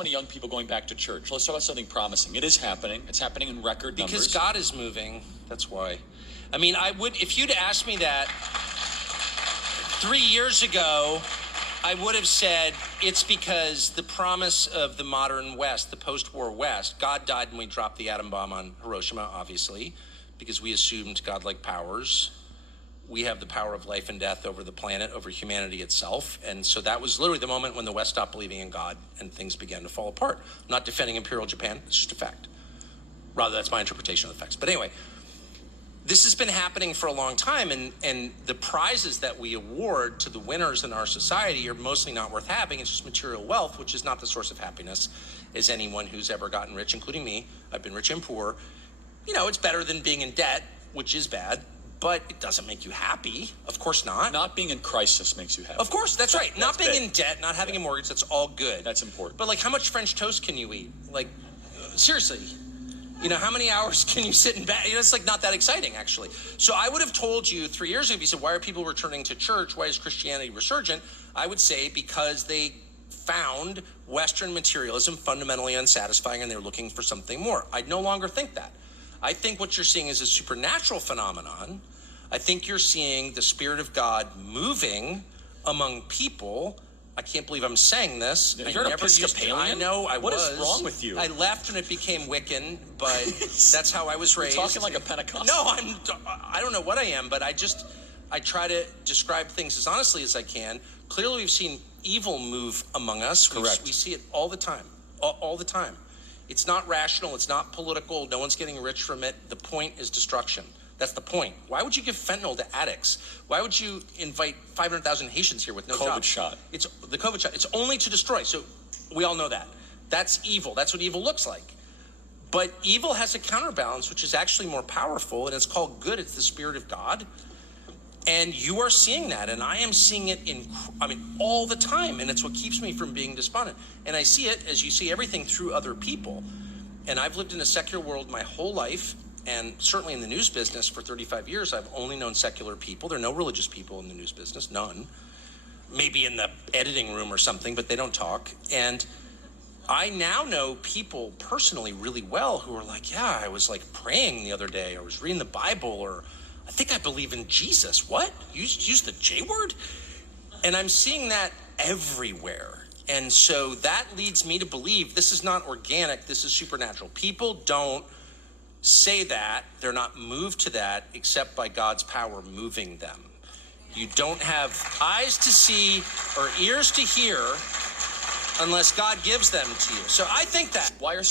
many young people going back to church? Let's talk about something promising. It is happening. It's happening in record numbers. Because God is moving. That's why. I mean, if you'd asked me that 3 years ago, I would have said it's because the promise of the modern West, the post-war West, God died when we dropped the atom bomb on Hiroshima, obviously, because we assumed godlike powers. We have the power of life and death over the planet, over humanity itself. And so that was literally the moment when the West stopped believing in God and things began to fall apart. I'm not defending Imperial Japan. It's just a fact. Rather, that's my interpretation of the facts. But anyway, this has been happening for a long time, and the prizes that we award to the winners in our society are mostly not worth having. It's just material wealth, which is not the source of happiness, as anyone who's ever gotten rich, including me. I've been rich and poor. You know, it's better than being in debt, which is bad, but it doesn't make you happy. Of course not. Not being in crisis makes you happy. Of course, that's right. Not being big. in debt, not having a mortgage, that's all good. That's important. But, like, how much French toast can you eat? Like, seriously. You know, how many hours can you sit in bed? You know, it's like not that exciting, actually. So I would have told you 3 years ago, if you said, why are people returning to church? Why is Christianity resurgent? I would say because they found Western materialism fundamentally unsatisfying and they're looking for something more. I no longer think that. I think what you're seeing is a supernatural phenomenon. I think you're seeing the Spirit of God moving among people. I can't believe I'm saying this. You're an Episcopalian? I know, I was. What is wrong with you? I left when it became Wiccan, but that's how I was raised. You're talking like a Pentecostal. No, I don't know what I am, but I try to describe things as honestly as I can. Clearly, we've seen evil move among us. Correct. We see it all the time, all the time. It's not rational. It's not political. No one's getting rich from it. The point is destruction. That's the point. Why would you give fentanyl to addicts? Why would you invite 500,000 Haitians here with no COVID jobs? shot. It's the COVID shot. It's only to destroy. So we all know that. That's evil. That's what evil looks like. But evil has a counterbalance, which is actually more powerful, and it's called good. It's the Spirit of God. And you are seeing that, and I am seeing it all the time, and it's what keeps me from being despondent. And I see it, as you see everything, through other people. And I've lived in a secular world my whole life, and certainly in the news business for 35 years, I've only known secular people. There are no religious people in the news business, none. Maybe in the editing room or something, but they don't talk. And I now know people personally really well who are like, yeah, I was like praying the other day, or was reading the Bible, or I think I believe in Jesus. What? Use the J word? And I'm seeing that everywhere. And so that leads me to believe this is not organic, this is supernatural. People don't say that, they're not moved to that except by God's power moving them. You don't have eyes to see or ears to hear unless God gives them to you. So I think that. Why are some